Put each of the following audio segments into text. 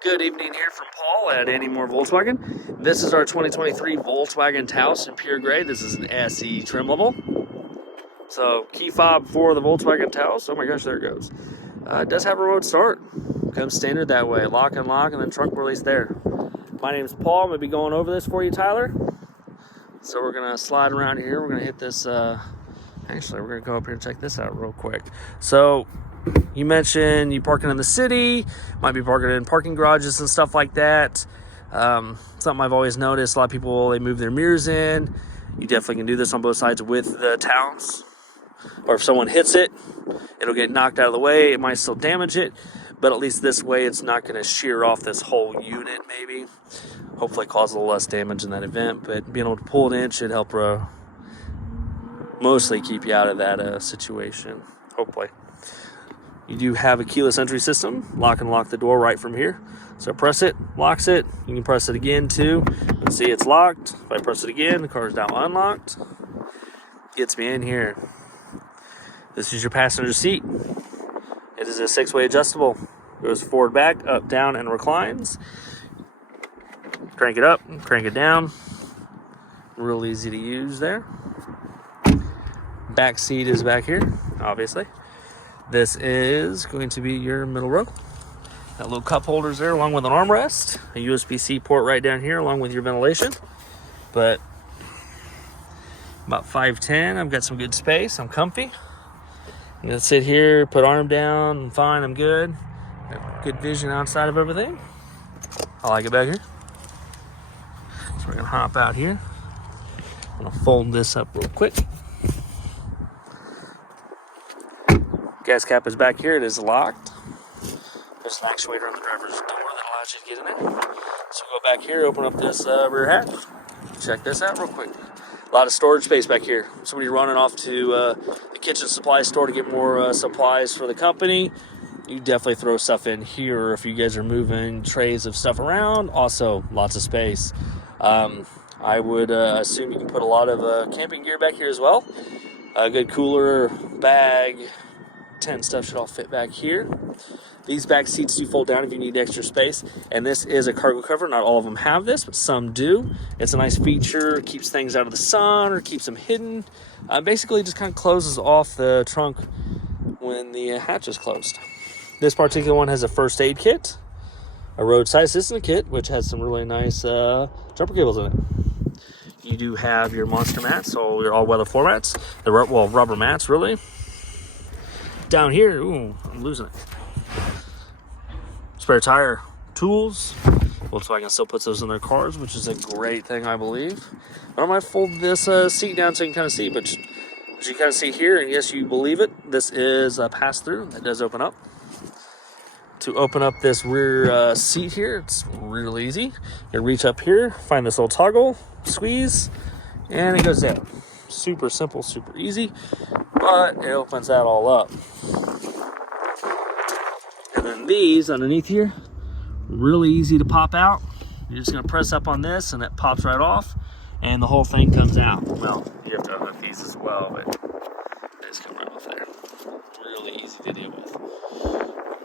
Good evening here from Paul at Andy Moore Volkswagen. This is our 2023 Volkswagen Taos in pure gray. This is an SE trim level. So key fob for the Volkswagen Taos. Oh my gosh, there it goes. It does have a remote start. Comes standard that way. Lock and lock and then trunk release there. My name is Paul. I'm going to be going over this for you, Tyler. So we're going to slide around here. We're going to hit this. Actually, we're going to go up here and check this out real quick. So you mentioned you parking in the city, might be parking in parking garages and stuff like that. Something I've always noticed, a lot of people, they move their mirrors in. You definitely can do this on both sides with the Taos. Or if someone hits it, it'll get knocked out of the way. It might still damage it, but at least this way it's not going to shear off this whole unit maybe. Hopefully cause a little less damage in that event, but being able to pull it in should help mostly keep you out of that situation, hopefully. You do have a keyless entry system. Lock and lock the door right from here. So press it, locks it. You can press it again too. And see it's locked. If I press it again, the car is now unlocked. Gets me in here. This is your passenger seat. It is a 6-way adjustable. Goes forward, back, up, down, and reclines. Crank it up, crank it down. Real easy to use there. Back seat is back here, obviously. This is going to be your middle row. Got little cup holders there along with an armrest. A USB-C port right down here along with your ventilation. But about 5'10", I've got some good space. I'm comfy. I'm gonna sit here, put arm down. I'm fine, I'm good. Got good vision outside of everything. I like it back here. So we're gonna hop out here. I'm gonna fold this up real quick. Gas cap is back here. It is locked. There's an actuator on the driver's door that allows you to get in it. So go back here, open up this rear hatch. Check this out real quick. A lot of storage space back here. Somebody running off to the kitchen supply store to get more supplies for the company. You definitely throw stuff in here if you guys are moving trays of stuff around. Also, lots of space. I would assume you can put a lot of camping gear back here as well. A good cooler, bag, tent stuff should all fit back here. These back seats do fold down if you need extra space, and this is a cargo cover. Not all of them have this, but some do. It's a nice feature. It keeps things out of the sun or keeps them hidden. Basically just kind of closes off the trunk when the hatch is closed. This particular one has a first aid kit, a roadside assistance kit, which has some really nice jumper cables in it. You do have your monster mats, so your all-weather floor mats. Rubber mats, really. Down here, ooh, I'm losing it. Spare tire tools. Volkswagen still puts those in their cars, which is a great thing, I believe. But I might fold this seat down so you can kind of see, but as you kind of see here, and yes, you believe it, this is a pass-through that does open up. To open up this rear seat here, it's real easy. You reach up here, find this little toggle, squeeze, and it goes down. Super simple, super easy, but it opens that all up. And then these underneath here, really easy to pop out. You're just gonna press up on this and it pops right off and the whole thing comes out. Well, you have to unhook these as well, but they just come right off there. Really easy to deal with.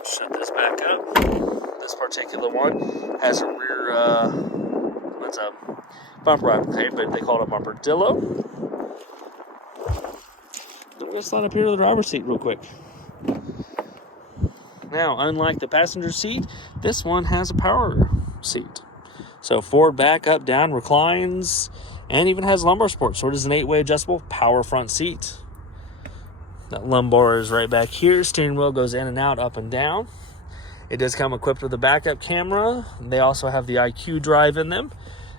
Shut this back up. This particular one has a rear, what's a bumper applicator, but they call it a bumper-dillo. We're gonna slide up here to the driver's seat real quick. Now, unlike the passenger seat, this one has a power seat. So forward, back, up, down, reclines, and even has lumbar support. So it is an 8-way adjustable power front seat. That lumbar is right back here. Steering wheel goes in and out, up and down. It does come equipped with a backup camera. They also have the IQ Drive in them.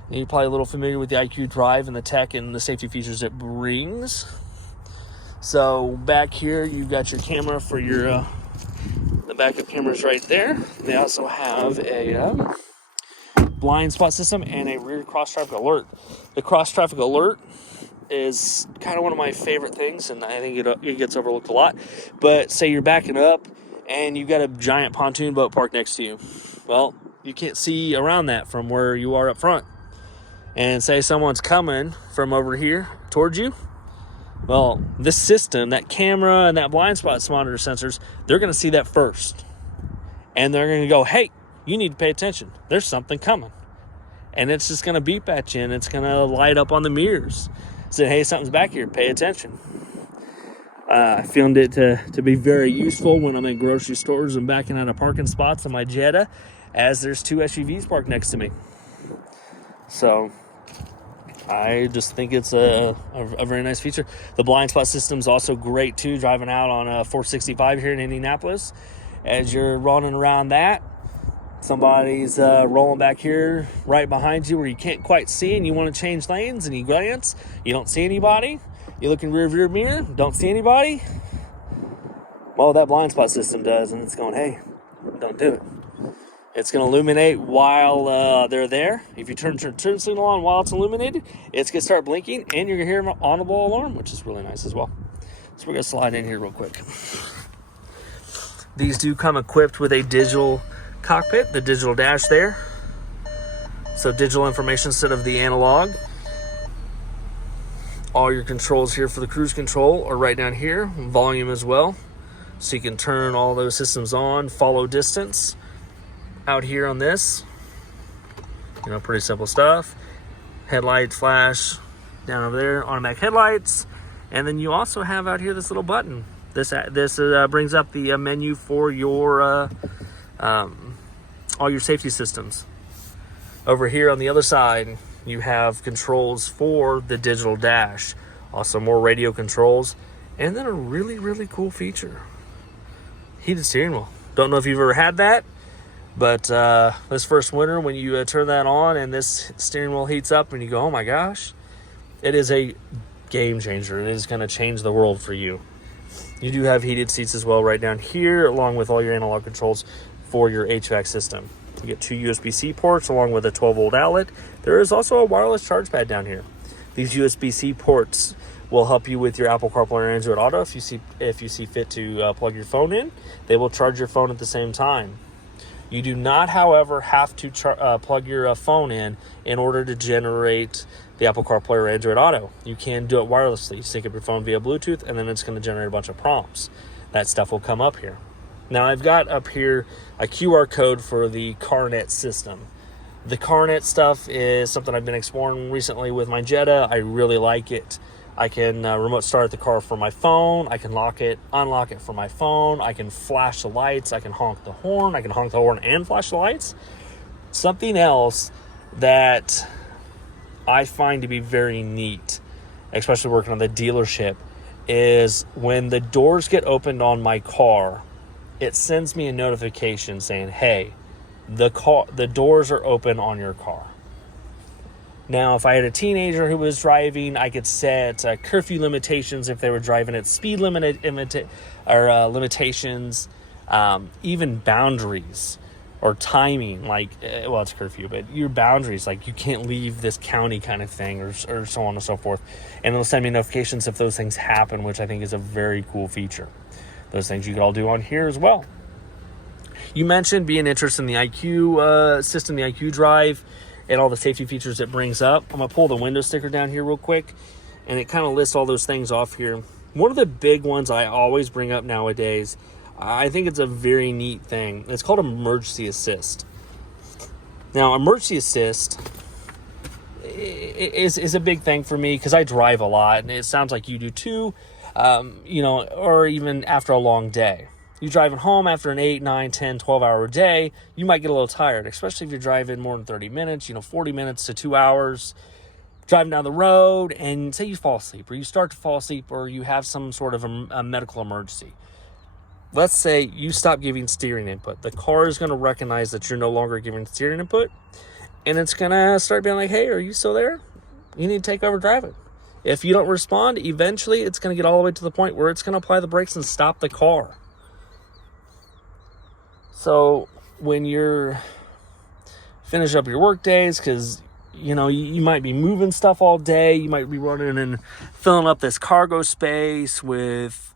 You're probably a little familiar with the IQ Drive and the tech and the safety features it brings. So back here, you've got your camera for your the backup cameras right there. They also have a blind spot system and a rear cross traffic alert. The cross traffic alert is kind of one of my favorite things, and I think it gets overlooked a lot. But say you're backing up and you've got a giant pontoon boat parked next to you. Well, you can't see around that from where you are up front. And say someone's coming from over here towards you. Well, this system, that camera and that blind spot monitor sensors, they're going to see that first. And they're going to go, hey, you need to pay attention. There's something coming. And it's just going to beep at you, and it's going to light up on the mirrors. Say, hey, something's back here. Pay attention. I found it to be very useful when I'm in grocery stores and backing out of parking spots on my Jetta, as there's 2 SUVs parked next to me. So I just think it's a very nice feature. The blind spot system is also great too, driving out on a 465 here in Indianapolis. As you're running around that, somebody's rolling back here right behind you where you can't quite see, and you want to change lanes, and you glance, you don't see anybody. You look in the rear mirror, don't see anybody. Well, that blind spot system does, and it's going, hey, don't do it. It's going to illuminate while they're there. If you turn signal on while it's illuminated, it's going to start blinking, and you're going to hear an audible alarm, which is really nice as well. So we're going to slide in here real quick. These do come equipped with a digital cockpit, the digital dash there. So digital information instead of the analog. All your controls here for the cruise control are right down here. Volume as well. So you can turn all those systems on, follow distance. Out here on this, pretty simple stuff. Headlights, flash, down over there, automatic headlights. And then you also have out here this little button. This brings up the menu for your all your safety systems. Over here on the other side, you have controls for the digital dash. Also more radio controls. And then a really, really cool feature. Heated steering wheel. Don't know if you've ever had that. But this first winter, when you turn that on and this steering wheel heats up and you go, oh my gosh, it is a game changer. It is going to change the world for you. You do have heated seats as well right down here, along with all your analog controls for your HVAC system. You get 2 USB-C ports along with a 12-volt outlet. There is also a wireless charge pad down here. These USB-C ports will help you with your Apple CarPlay or Android Auto. If you see fit to plug your phone in, they will charge your phone at the same time. You do not, however, have to plug your phone in order to generate the Apple CarPlay or Android Auto. You can do it wirelessly. You sync up your phone via Bluetooth, and then it's going to generate a bunch of prompts. That stuff will come up here. Now, I've got up here a QR code for the CarNet system. The CarNet stuff is something I've been exploring recently with my Jetta. I really like it. I can remote start the car from my phone. I can lock it, unlock it from my phone. I can flash the lights. I can honk the horn. I can honk the horn and flash the lights. Something else that I find to be very neat, especially working on the dealership, is when the doors get opened on my car, it sends me a notification saying, hey, the doors are open on your car. Now, if I had a teenager who was driving, I could set curfew limitations if they were driving at speed limitations, even boundaries or timing, like, it's curfew, but your boundaries, like you can't leave this county kind of thing, or so on and so forth. And it'll send me notifications if those things happen, which I think is a very cool feature. Those things you could all do on here as well. You mentioned being interested in the IQ system, the IQ Drive, and all the safety features it brings up. I'm going to pull the window sticker down here real quick, and it kind of lists all those things off here. One of the big ones I always bring up nowadays, I think it's a very neat thing. It's called Emergency Assist. Now, Emergency Assist is a big thing for me because I drive a lot, and it sounds like you do too, or even after a long day. You driving home after an 8, 9, 10, 12-hour day, you might get a little tired, especially if you're driving more than 30 minutes, 40 minutes to 2 hours, driving down the road, and say you fall asleep, or you start to fall asleep, or you have some sort of a medical emergency. Let's say you stop giving steering input. The car is going to recognize that you're no longer giving steering input, and it's going to start being like, hey, are you still there? You need to take over driving. If you don't respond, eventually it's going to get all the way to the point where it's going to apply the brakes and stop the car. So when you're finish up your work days, because you might be moving stuff all day, you might be running and filling up this cargo space with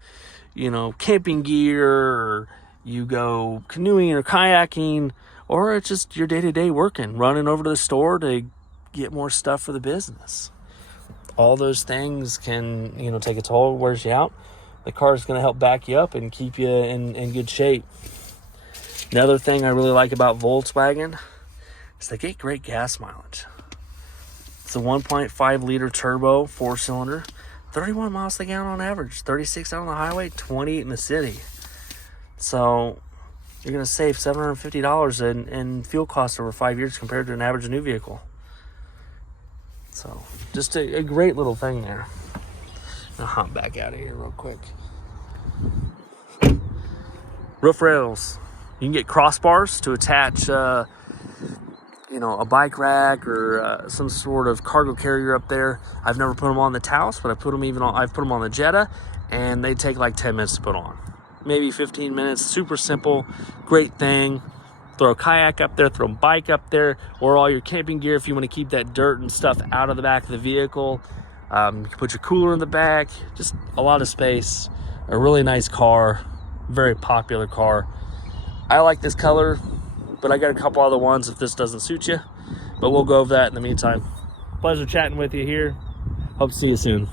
camping gear, or you go canoeing or kayaking, or it's just your day-to-day working, running over to the store to get more stuff for the business. All those things can take a toll, wears you out. The car is going to help back you up and keep you in good shape. Another thing I really like about Volkswagen is they get great gas mileage. It's a 1.5 liter turbo 4-cylinder, 31 miles per gallon on average, 36 out on the highway, 28 in the city. So you're going to save $750 in fuel costs over 5 years compared to an average new vehicle. So just a great little thing there. I'll hop back out of here real quick. Roof rails. You can get crossbars to attach, a bike rack or some sort of cargo carrier up there. I've never put them on the Taos, but I've put them on the Jetta, and they take like 10 minutes to put on. Maybe 15 minutes. Super simple, great thing. Throw a kayak up there, throw a bike up there, or all your camping gear if you want to keep that dirt and stuff out of the back of the vehicle. You can put your cooler in the back. Just a lot of space. A really nice car. Very popular car. I like this color, but I got a couple other ones if this doesn't suit you. But we'll go over that in the meantime. Pleasure chatting with you here. Hope to see you soon.